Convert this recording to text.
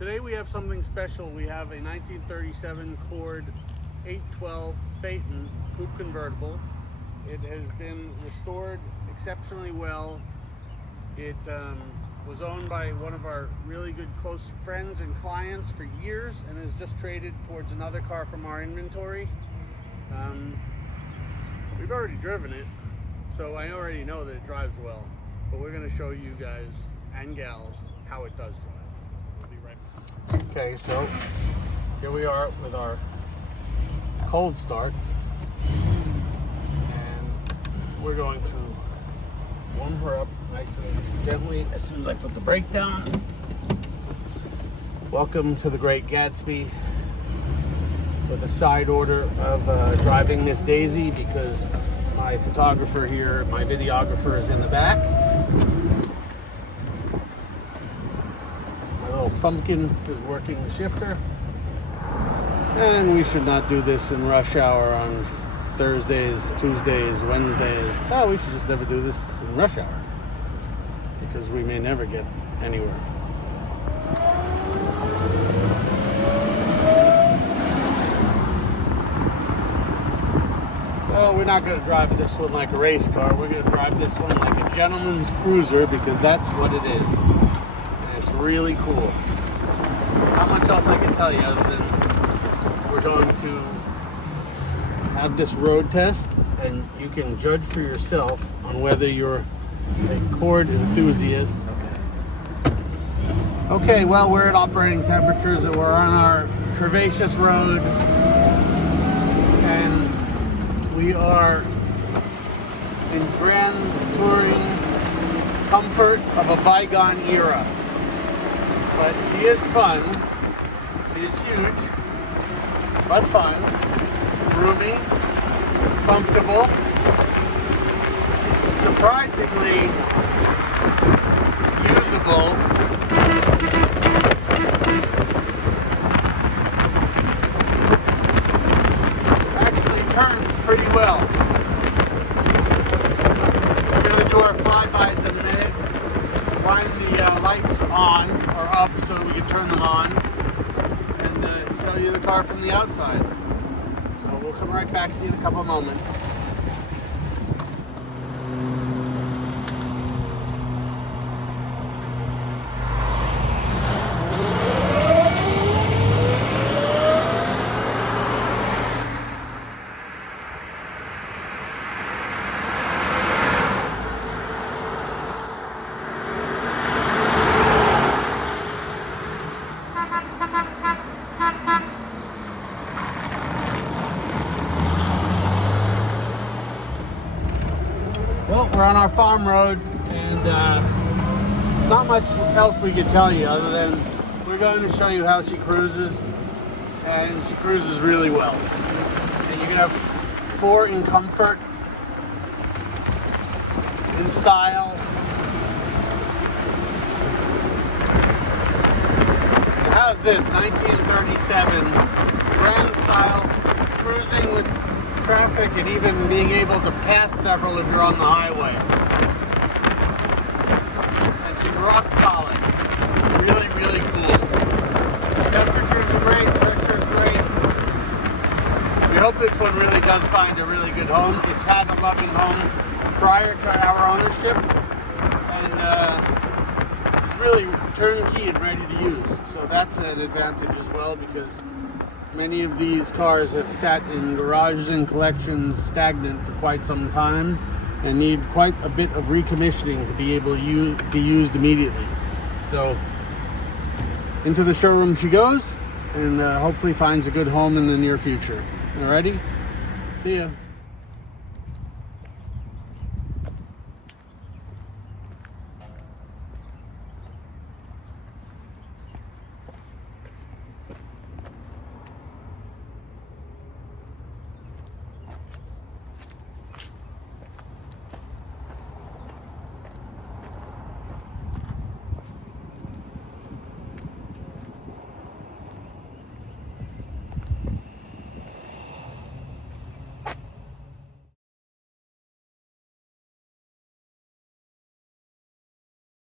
Today we have something special. We have a 1937 Ford 812 Phaeton Coupe Convertible. It has been restored exceptionally well. It was owned by one of our really good close friends and clients for years and has just traded towards another car from our inventory. We've already driven it, so I already know that it drives well, but we're going to show you guys and gals how it does drive. We'll be right back. Okay, so here we are with our cold start, and we're going to warm her up nice and gently as soon as I put the brake down. Welcome to the Great Gatsby with a side order of driving Miss Daisy, because my photographer here, my videographer, is in the back. My little thumbkin is working the shifter. And we should not do this in rush hour on Thursdays, Tuesdays, Wednesdays. Well, we should just never do this in rush hour, because we may never get anywhere. Well, we're not going to drive this one like a race car. We're going to drive this one like a gentleman's cruiser, because that's what it is. And it's really cool. Not much else I can tell you other than we're going to have this road test, and you can judge for yourself on whether you're a Ford enthusiast. Okay, well, we're at operating temperatures and we're on our curvaceous road, and we are in grand touring comfort of a bygone era. But she is fun. She is huge, but fun, roomy, comfortable, surprisingly usable. Actually turns pretty well. We're going to do our flybys in a minute, wind the lights on or up so we can turn them on, and show you the car from the outside. So we'll come right back to you in a couple of moments. Well, we're on our farm road, and there's not much else we can tell you other than we're going to show you how she cruises, and she cruises really well. And you can have 4 in comfort, in style. And how's this? 1937 grand style cruising with traffic, and even being able to pass several if you're on the highway. And she's rock solid. Really, really cool. Temperatures are great, pressure is great. We hope this one really does find a really good home. It's had a loving home prior to our ownership, and it's really turnkey and ready to use. So that's an advantage as well, because many of these cars have sat in garages and collections stagnant for quite some time and need quite a bit of recommissioning to be able to be used immediately. So into the showroom she goes, and hopefully finds a good home in the near future. Alrighty? See ya.